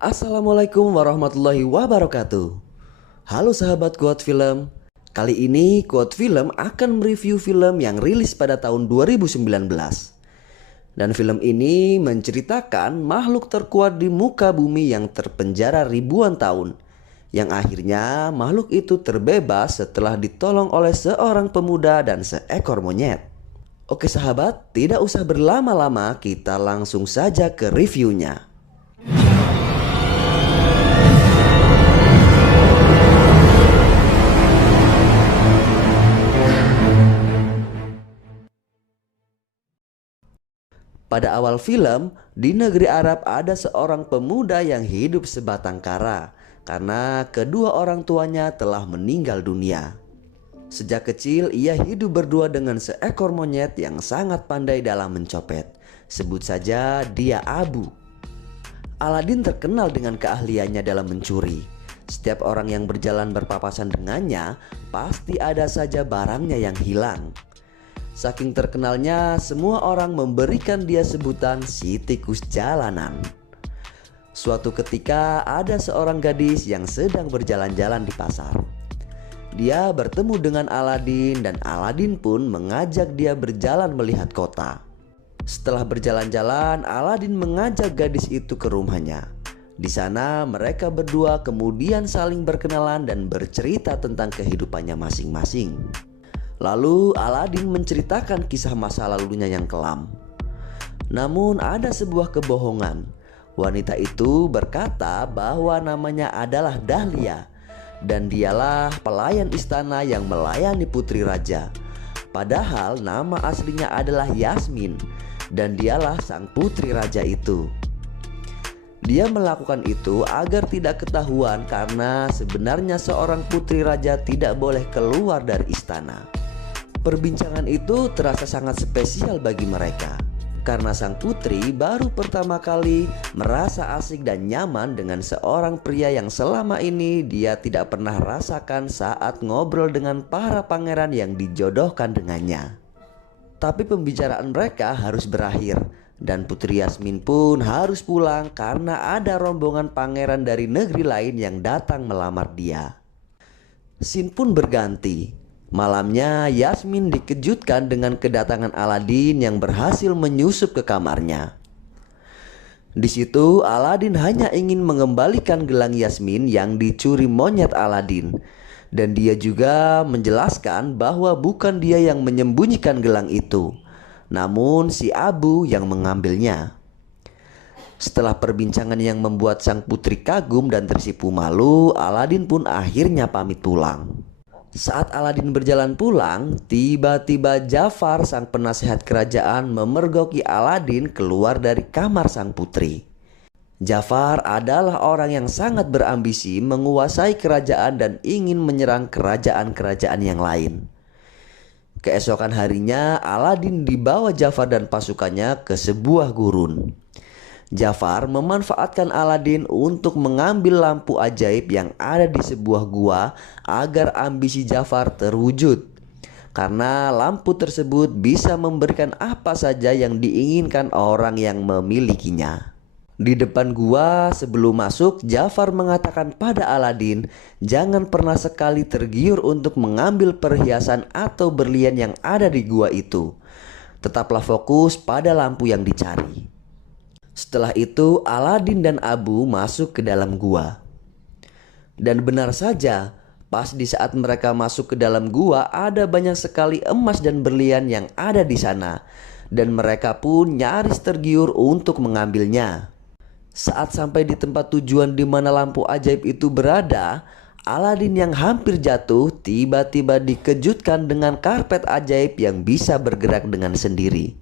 Assalamualaikum warahmatullahi wabarakatuh. Halo sahabat Quote Film. Kali ini Quote Film akan mereview film yang rilis pada tahun 2019. Dan film ini menceritakan makhluk terkuat di muka bumi yang terpenjara ribuan tahun, yang akhirnya makhluk itu terbebas setelah ditolong oleh seorang pemuda dan seekor monyet. Oke sahabat, tidak usah berlama-lama, kita langsung saja ke reviewnya. Pada awal film, di negeri Arab ada seorang pemuda yang hidup sebatang kara karena kedua orang tuanya telah meninggal dunia. Sejak kecil ia hidup berdua dengan seekor monyet yang sangat pandai dalam mencopet. Sebut saja dia Abu. Aladin terkenal dengan keahliannya dalam mencuri. Setiap orang yang berjalan berpapasan dengannya, pasti ada saja barangnya yang hilang. Saking terkenalnya, semua orang memberikan dia sebutan si tikus jalanan. Suatu ketika ada seorang gadis yang sedang berjalan-jalan di pasar. Dia bertemu dengan Aladin dan Aladin pun mengajak dia berjalan melihat kota. Setelah berjalan-jalan, Aladin mengajak gadis itu ke rumahnya. Di sana mereka berdua kemudian saling berkenalan dan bercerita tentang kehidupannya masing-masing. Lalu Aladin menceritakan kisah masa lalunya yang kelam. Namun ada sebuah kebohongan. Wanita itu berkata bahwa namanya adalah Dahlia dan dialah pelayan istana yang melayani putri raja. Padahal nama aslinya adalah Yasmin dan dialah sang putri raja itu. Dia melakukan itu agar tidak ketahuan karena sebenarnya seorang putri raja tidak boleh keluar dari istana. Perbincangan itu terasa sangat spesial bagi mereka karena sang putri baru pertama kali merasa asik dan nyaman dengan seorang pria yang selama ini dia tidak pernah rasakan saat ngobrol dengan para pangeran yang dijodohkan dengannya. Tapi pembicaraan mereka harus berakhir dan Putri Yasmin pun harus pulang karena ada rombongan pangeran dari negeri lain yang datang melamar dia. Scene pun berganti. Malamnya Yasmin dikejutkan dengan kedatangan Aladin yang berhasil menyusup ke kamarnya. Di situ Aladin hanya ingin mengembalikan gelang Yasmin yang dicuri monyet Aladin. Dan dia juga menjelaskan bahwa bukan dia yang menyembunyikan gelang itu, namun si Abu yang mengambilnya. Setelah perbincangan yang membuat sang putri kagum dan tersipu malu, Aladin pun akhirnya pamit pulang. Saat Aladin berjalan pulang, tiba-tiba Jafar sang penasehat kerajaan memergoki Aladin keluar dari kamar sang putri. Jafar adalah orang yang sangat berambisi menguasai kerajaan dan ingin menyerang kerajaan-kerajaan yang lain. Keesokan harinya Aladin dibawa Jafar dan pasukannya ke sebuah gurun. Jafar memanfaatkan Aladin untuk mengambil lampu ajaib yang ada di sebuah gua agar ambisi Jafar terwujud. Karena lampu tersebut bisa memberikan apa saja yang diinginkan orang yang memilikinya. Di depan gua sebelum masuk, Jafar mengatakan pada Aladin, jangan pernah sekali tergiur untuk mengambil perhiasan atau berlian yang ada di gua itu. Tetaplah fokus pada lampu yang dicari. Setelah itu Aladin dan Abu masuk ke dalam gua. Dan benar saja, pas di saat mereka masuk ke dalam gua ada banyak sekali emas dan berlian yang ada di sana. Dan mereka pun nyaris tergiur untuk mengambilnya. Saat sampai di tempat tujuan di mana lampu ajaib itu berada, Aladin yang hampir jatuh tiba-tiba dikejutkan dengan karpet ajaib yang bisa bergerak dengan sendiri.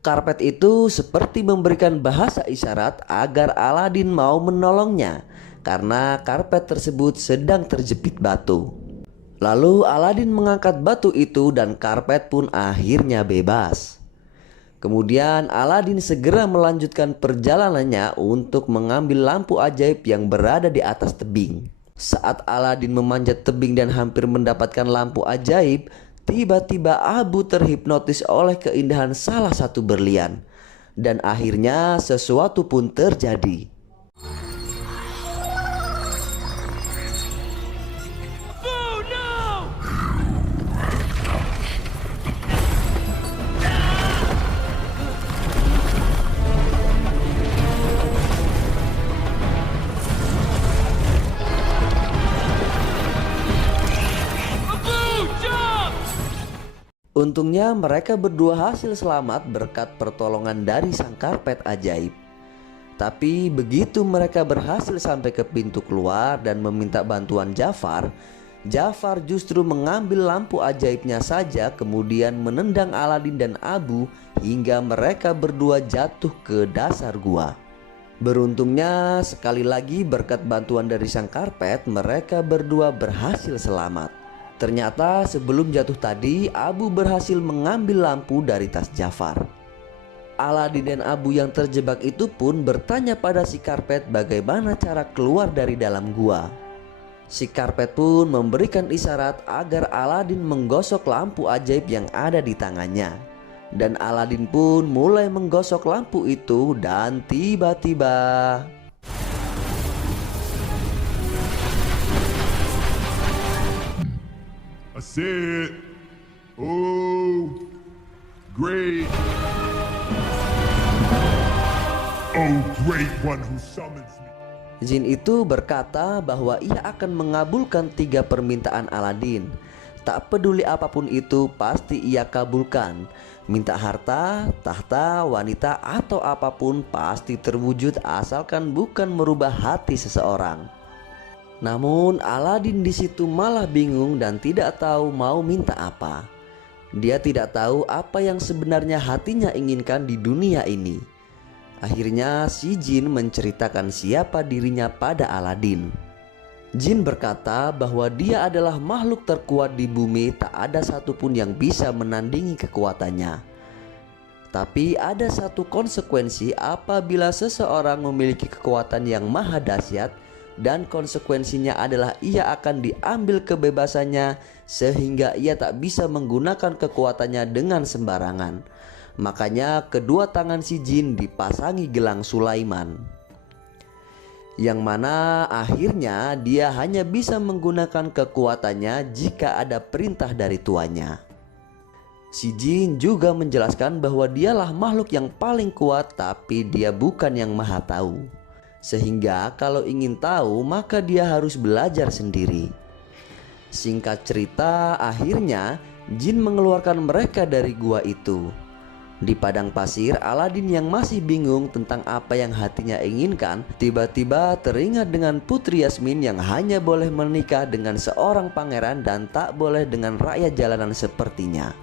Karpet itu seperti memberikan bahasa isyarat agar Aladin mau menolongnya karena karpet tersebut sedang terjepit batu. Lalu Aladin mengangkat batu itu dan karpet pun akhirnya bebas. Kemudian Aladin segera melanjutkan perjalanannya untuk mengambil lampu ajaib yang berada di atas tebing. Saat Aladin memanjat tebing dan hampir mendapatkan lampu ajaib, tiba-tiba Abu terhipnotis oleh keindahan salah satu berlian. Dan akhirnya sesuatu pun terjadi. Untungnya mereka berdua hasil selamat berkat pertolongan dari sang karpet ajaib. Tapi begitu mereka berhasil sampai ke pintu keluar dan meminta bantuan Jafar, Jafar justru mengambil lampu ajaibnya saja, kemudian menendang Aladin dan Abu hingga mereka berdua jatuh ke dasar gua. Beruntungnya sekali lagi berkat bantuan dari sang karpet, mereka berdua berhasil selamat. Ternyata sebelum jatuh tadi, Abu berhasil mengambil lampu dari tas Jafar. Aladin dan Abu yang terjebak itu pun bertanya pada si karpet bagaimana cara keluar dari dalam gua. Si karpet pun memberikan isyarat agar Aladin menggosok lampu ajaib yang ada di tangannya. Dan Aladin pun mulai menggosok lampu itu dan tiba-tiba I said, oh, great. Oh, great one who summons me. jin itu berkata bahwa ia akan mengabulkan 3 permintaan Aladin. Tak peduli apapun itu pasti ia kabulkan. Minta harta, tahta, wanita atau apapun pasti terwujud asalkan bukan merubah hati seseorang. Namun Aladin di situ malah bingung dan tidak tahu mau minta apa. Dia tidak tahu apa yang sebenarnya hatinya inginkan di dunia ini. Akhirnya si jin menceritakan siapa dirinya pada Aladin. Jin berkata bahwa dia adalah makhluk terkuat di bumi, tak ada satupun yang bisa menandingi kekuatannya. Tapi ada satu konsekuensi apabila seseorang memiliki kekuatan yang maha dahsyat, dan konsekuensinya adalah ia akan diambil kebebasannya sehingga ia tak bisa menggunakan kekuatannya dengan sembarangan. Makanya kedua tangan si jin dipasangi gelang Sulaiman, yang mana akhirnya dia hanya bisa menggunakan kekuatannya jika ada perintah dari tuannya. Si jin juga menjelaskan bahwa dialah makhluk yang paling kuat, tapi dia bukan yang maha tahu. Sehingga kalau ingin tahu maka dia harus belajar sendiri. Singkat cerita, akhirnya jin mengeluarkan mereka dari gua itu. Di padang pasir, Aladin yang masih bingung tentang apa yang hatinya inginkan, tiba-tiba teringat dengan Putri Yasmin yang hanya boleh menikah dengan seorang pangeran dan tak boleh dengan rakyat jalanan sepertinya.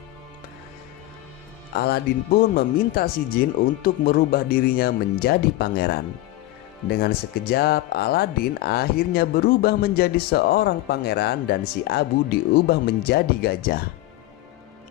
Aladin pun meminta si jin untuk merubah dirinya menjadi pangeran. Dengan sekejap, Aladin akhirnya berubah menjadi seorang pangeran dan si Abu diubah menjadi gajah.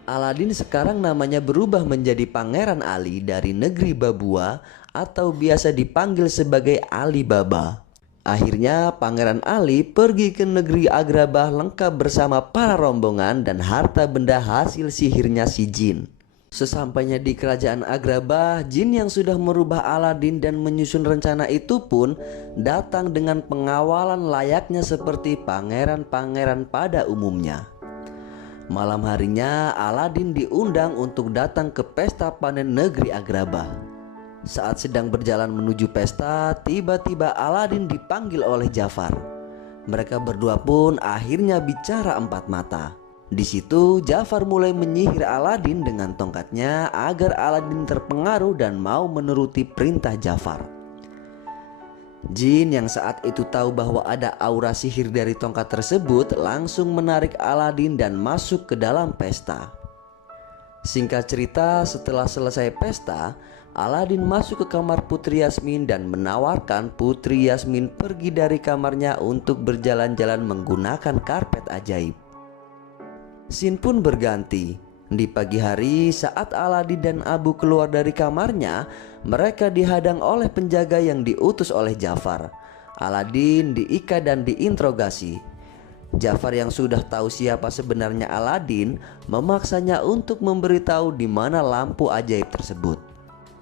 Aladin sekarang namanya berubah menjadi Pangeran Ali dari negeri Babua atau biasa dipanggil sebagai Ali Baba. Akhirnya Pangeran Ali pergi ke negeri Agrabah lengkap bersama para rombongan dan harta benda hasil sihirnya si jin. Sesampainya di kerajaan Agrabah, jin yang sudah merubah Aladin dan menyusun rencana itu pun datang dengan pengawalan layaknya seperti pangeran-pangeran pada umumnya. Malam harinya Aladin diundang untuk datang ke pesta panen negeri Agrabah. Saat sedang berjalan menuju pesta, tiba-tiba Aladin dipanggil oleh Jafar. Mereka berdua pun akhirnya bicara empat mata. Di situ Jafar mulai menyihir Aladin dengan tongkatnya agar Aladin terpengaruh dan mau menuruti perintah Jafar. Jin yang saat itu tahu bahwa ada aura sihir dari tongkat tersebut langsung menarik Aladin dan masuk ke dalam pesta. Singkat cerita, setelah selesai pesta, Aladin masuk ke kamar Putri Yasmin dan menawarkan Putri Yasmin pergi dari kamarnya untuk berjalan-jalan menggunakan karpet ajaib. Scene pun berganti. Di pagi hari saat Aladin dan Abu keluar dari kamarnya, mereka dihadang oleh penjaga yang diutus oleh Jafar. Aladin diikat dan diinterogasi. Jafar yang sudah tahu siapa sebenarnya Aladin memaksanya untuk memberitahu di mana lampu ajaib tersebut.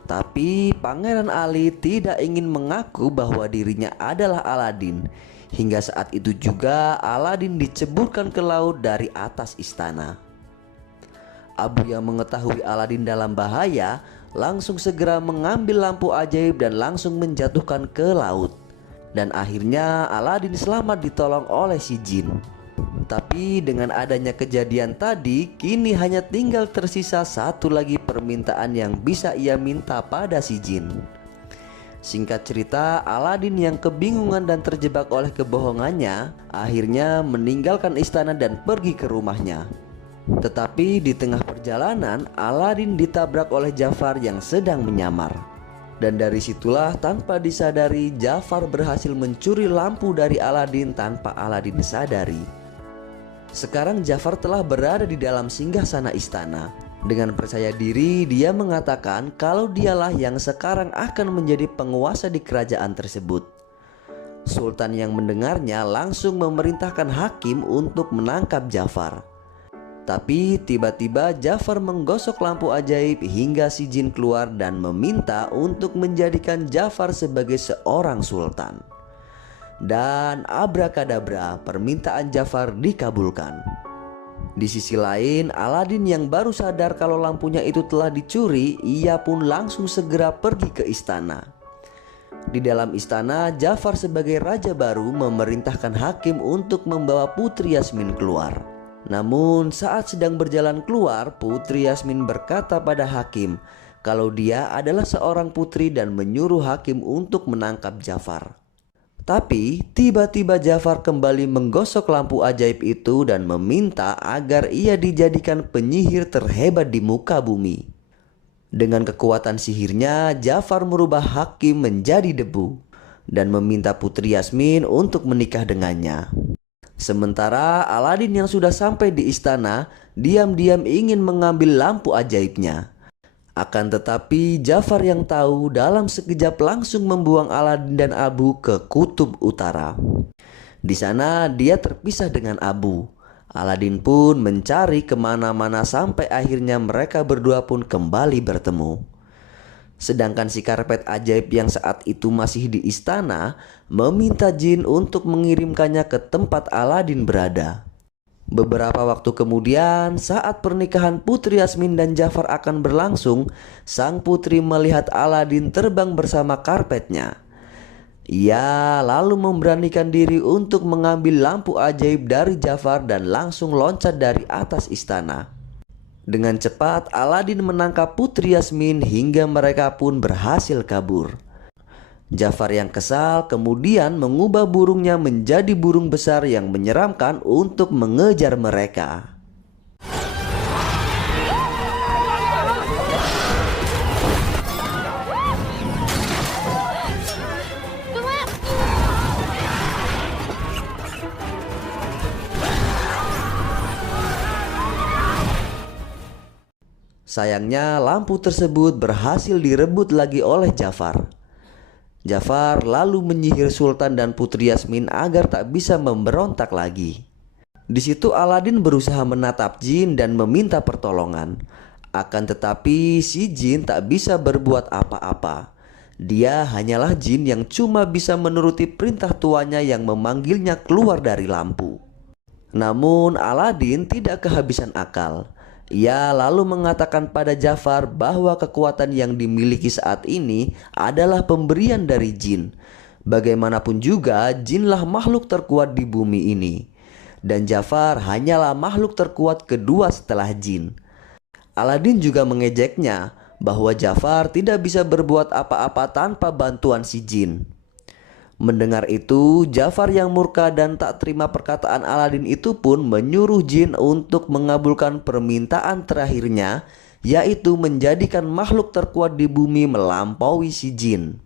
Tapi Pangeran Ali tidak ingin mengaku bahwa dirinya adalah Aladin. Hingga saat itu juga Aladin diceburkan ke laut dari atas istana. Abu yang mengetahui Aladin dalam bahaya langsung segera mengambil lampu ajaib dan langsung menjatuhkan ke laut. Dan akhirnya Aladin selamat ditolong oleh si jin. Tapi dengan adanya kejadian tadi, kini hanya tinggal tersisa satu lagi permintaan yang bisa ia minta pada si jin. Singkat cerita, Aladin yang kebingungan dan terjebak oleh kebohongannya akhirnya meninggalkan istana dan pergi ke rumahnya. Tetapi di tengah perjalanan, Aladin ditabrak oleh Jafar yang sedang menyamar. Dan dari situlah tanpa disadari Jafar berhasil mencuri lampu dari Aladin tanpa Aladin sadari. Sekarang Jafar telah berada di dalam singgasana istana. Dengan percaya diri, dia mengatakan kalau dialah yang sekarang akan menjadi penguasa di kerajaan tersebut. Sultan yang mendengarnya langsung memerintahkan hakim untuk menangkap Jafar. Tapi tiba-tiba Jafar menggosok lampu ajaib hingga si jin keluar dan meminta untuk menjadikan Jafar sebagai seorang sultan. Dan abrakadabra, permintaan Jafar dikabulkan. Di sisi lain, Aladin yang baru sadar kalau lampunya itu telah dicuri, ia pun langsung segera pergi ke istana. Di dalam istana, Jafar sebagai raja baru memerintahkan hakim untuk membawa Putri Yasmin keluar. Namun saat sedang berjalan keluar, Putri Yasmin berkata pada hakim kalau dia adalah seorang putri dan menyuruh hakim untuk menangkap Jafar. Tapi tiba-tiba Jafar kembali menggosok lampu ajaib itu dan meminta agar ia dijadikan penyihir terhebat di muka bumi. Dengan kekuatan sihirnya, Jafar merubah hakim menjadi debu dan meminta Putri Yasmin untuk menikah dengannya. Sementara Aladin yang sudah sampai di istana diam-diam ingin mengambil lampu ajaibnya. Akan tetapi Jafar yang tahu dalam sekejap langsung membuang Aladin dan Abu ke kutub utara. Di sana dia terpisah dengan Abu. Aladin pun mencari kemana-mana sampai akhirnya mereka berdua pun kembali bertemu. Sedangkan si karpet ajaib yang saat itu masih di istana meminta jin untuk mengirimkannya ke tempat Aladin berada. Beberapa waktu kemudian, saat pernikahan Putri Yasmin dan Jafar akan berlangsung, sang putri melihat Aladin terbang bersama karpetnya. Ia lalu memberanikan diri untuk mengambil lampu ajaib dari Jafar dan langsung loncat dari atas istana. Dengan cepat, Aladin menangkap Putri Yasmin hingga mereka pun berhasil kabur. Jafar yang kesal kemudian mengubah burungnya menjadi burung besar yang menyeramkan untuk mengejar mereka. Sayangnya lampu tersebut berhasil direbut lagi oleh Jafar. Jafar lalu menyihir Sultan dan Putri Yasmin agar tak bisa memberontak lagi. Di situ Aladin berusaha menatap jin dan meminta pertolongan. Akan tetapi si jin tak bisa berbuat apa-apa. Dia hanyalah jin yang cuma bisa menuruti perintah tuannya yang memanggilnya keluar dari lampu. Namun Aladin tidak kehabisan akal. Ia lalu mengatakan pada Jafar bahwa kekuatan yang dimiliki saat ini adalah pemberian dari jin. Bagaimanapun juga jinlah makhluk terkuat di bumi ini. Dan Jafar hanyalah makhluk terkuat kedua setelah jin. Aladin juga mengejeknya bahwa Jafar tidak bisa berbuat apa-apa tanpa bantuan si jin. Mendengar itu, Jafar yang murka dan tak terima perkataan Aladin itu pun menyuruh jin untuk mengabulkan permintaan terakhirnya, yaitu menjadikan makhluk terkuat di bumi melampaui si jin.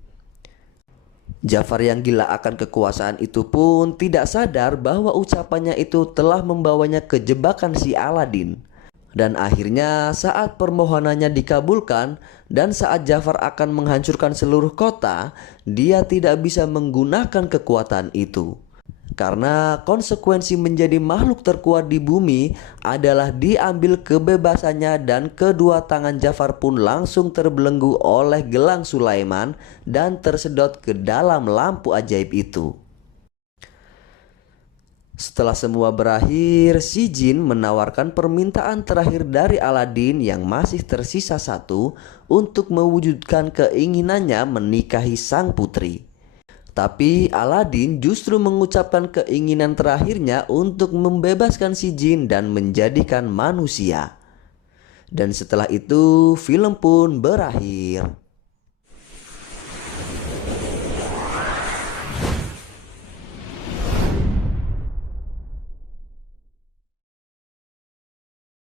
Jafar yang gila akan kekuasaan itu pun tidak sadar bahwa ucapannya itu telah membawanya ke jebakan si Aladin. Dan akhirnya saat permohonannya dikabulkan dan saat Jafar akan menghancurkan seluruh kota, dia tidak bisa menggunakan kekuatan itu. Karena konsekuensi menjadi makhluk terkuat di bumi adalah diambil kebebasannya dan kedua tangan Jafar pun langsung terbelenggu oleh gelang Sulaiman dan tersedot ke dalam lampu ajaib itu. Setelah semua berakhir, si jin menawarkan permintaan terakhir dari Aladin yang masih tersisa satu untuk mewujudkan keinginannya menikahi sang putri. Tapi Aladin justru mengucapkan keinginan terakhirnya untuk membebaskan si jin dan menjadikan manusia. Dan setelah itu film pun berakhir.